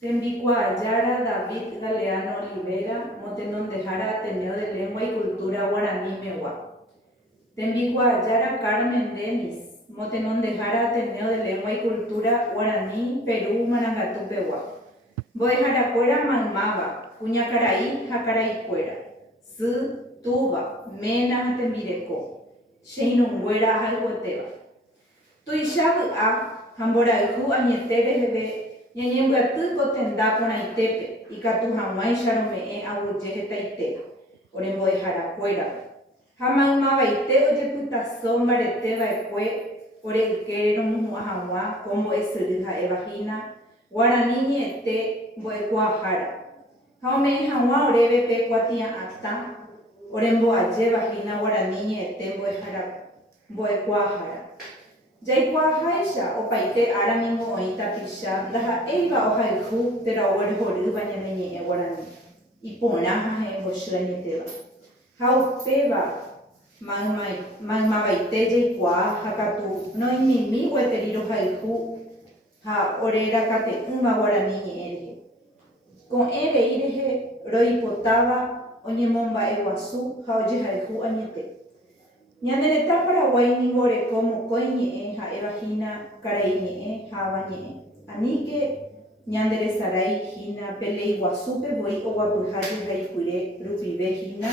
Tembicuayara David Galeano Olivera, Motenondejara Ateneo de Lengua y Cultura Guaraní Megua. Tembicuayara Carmen Denis, Motenondejara Ateneo de Lengua y Cultura Guaraní, Perú, Marangatu, Pegua. Boejaracuera Mamaba, Cuñacaraí, Jacaraicuera, Su, Tuba, Mena, Tembireco, Sheinunguera, Algoteba. Tuixabu a, Hamboraihu, Añetere, Ñañembyatý kotenda porãitépe ikatuhag̃uáicharõme'ẽ aguyjehetaite orembo'eharakuéra ha maymávaite ojepytaso mbareteva'ekue ore ykére romohu'ã hag̃ua ko mbo'esyry ha'evahína Guarani ñe'ẽte mbo'ekuaahára ha ome'ẽ hag̃ua oréve pe kuatia'atã orembo'ajevahína Guarani ñe'ẽte mbo'ekuaahára. Jaikuaaháicha opaite áraniko oĩ tapicha ndaha'éiva ohayhu teraguerehorýva ñane ñe'ẽ Guarani iporã ha he'ẽmbochy añetéva ha upéva maymavaite jaikuaa ha katu noĩmimi gueteri rohayhu ha orerakate'ỹva Guarani ñe'ẽ rehe ko'ẽrei rehe roipotáva oñemomba'eguasu ha ojehayhu añete. Ñane retã Paraguay niko oreko mokõi ñe'ẽ ha'evahína karai ñe'ẽ háva ñe'ẽ. Aníke ñande resaraihína pelei guasúpevoi oguapyha jehaipyre rupivehína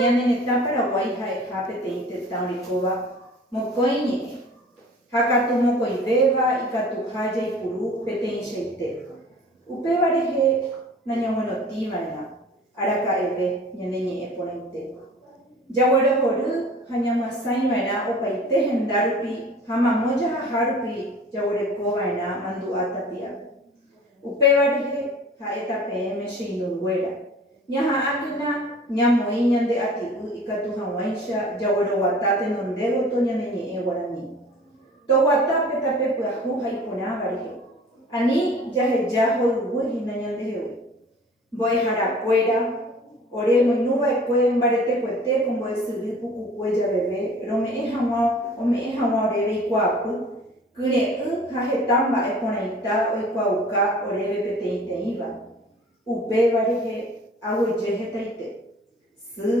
ñane retã Paraguay ha'eha peteĩ tetã orekóva mokõi ñe'ẽ ha katu mokõivéva ikatuha jaipuru peteĩchaite. Upéva rehe nañaguenotiva'erã araka'eve ñane ñe'ẽ porãite. Jaguerehory ha ñamyasãiva'erã opaite hendárupi ha mamó jahaha rupi jaguerekova'erã mandu'a tapiápe. Upéva rehe ha'e tapeẽme cheinunguéra. Ñaha'ãkena ñamoĩ ñande atyvy ikatuhag̃uáicha jagueroguata tenondévoto ñane ñe'ẽ Guarani. Toguata pe tape pyahu ha iporãva rehe. Ani jaheja hoyguýhina ñandehegui. Mbo'eharakuéra ore moinuva'ekue mbaretekuete ko mbo'esyry pukukue javeve rome'ẽ hag̃ua oréve ikuaapy kyre'ỹ ha heta mba'e porãita oikuauka oréve peteĩteĩva. Upéva rehe aguyjehetaite sy,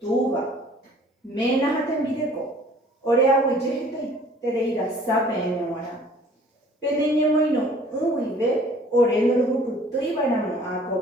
túva, ména ha tembireko ore aguyjehetaiterei rasa peẽme g̃uarã peneñemoirõ'ỹ guive ore ndorohupytýiva'erãmo'ã ko